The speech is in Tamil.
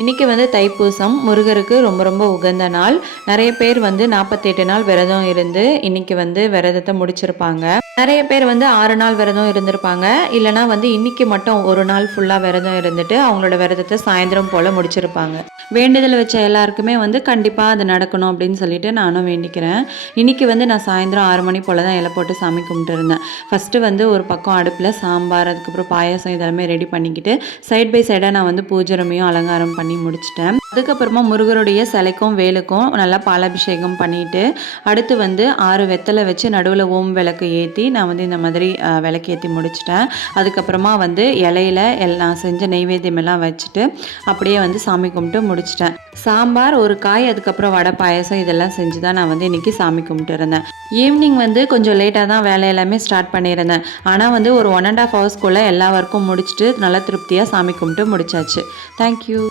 இன்றைக்கி வந்து தைப்பூசம் முருகருக்கு ரொம்ப ரொம்ப உகந்த நாள். நிறைய பேர் வந்து 48 நாள் விரதம் இருந்து இன்றைக்கி வந்து விரதத்தை முடிச்சிருப்பாங்க. நிறைய பேர் வந்து 6 நாள் விரதம் இருந்திருப்பாங்க. இல்லைனா வந்து இன்றைக்கி மட்டும் ஒரு நாள் ஃபுல்லாக விரதம் இருந்துட்டு அவங்களோட விரதத்தை சாயந்தரம் போல் முடிச்சிருப்பாங்க. வேண்டுதல் வச்ச எல்லாருக்குமே வந்து கண்டிப்பாக அது நடக்கணும் அப்படின்னு சொல்லிட்டு நானும் வேண்டிக்கிறேன். இன்றைக்கி வந்து நான் சாயந்தரம் 6 மணி போல் தான் இலை போட்டு சாமி கும்பிட்டுருந்தேன். ஃபஸ்ட்டு வந்து ஒரு பக்கம் அடுப்பில் சாம்பார், அதுக்கப்புறம் பாயாசம் இதெல்லாமே ரெடி பண்ணிக்கிட்டு சைட் பை சைடாக நான் வந்து பூஜை ரூமையும் அலங்காரம் பண்ணி முடிச்சிட்டேன். அதுக்கப்புறமா முருகருடைய சிலைக்கும் வேலுக்கும் நல்லா பாலாபிஷேகம் பண்ணிட்டு அடுத்து வந்து 6 வெத்தலை வச்சு நடுவில் ஓம் விளக்கு ஏற்றி நான் வந்து இந்த மாதிரி விளக்கு ஏற்றி முடிச்சிட்டேன். அதுக்கப்புறமா வந்து இலையில நான் செஞ்ச நெய்வேத்தியம் எல்லாம் வச்சுட்டு அப்படியே வந்து சாமி கும்பிட்டு முடிச்சிட்டேன். சாம்பார், ஒரு காய், அதுக்கப்புறம் வடை, பாயசம் இதெல்லாம் செஞ்சு தான் நான் வந்து இன்றைக்கி சாமி கும்பிட்டு இருந்தேன். ஈவினிங் வந்து கொஞ்சம் லேட்டாக தான் வேலை எல்லாமே ஸ்டார்ட் பண்ணியிருந்தேன். ஆனால் வந்து ஒரு 1.5 ஹவர்ஸ்க்குள்ளே எல்லா ஒர்க்கும் முடிச்சுட்டு நல்லா திருப்தியாக சாமி கும்பிட்டு முடிச்சாச்சு. தேங்க்யூ.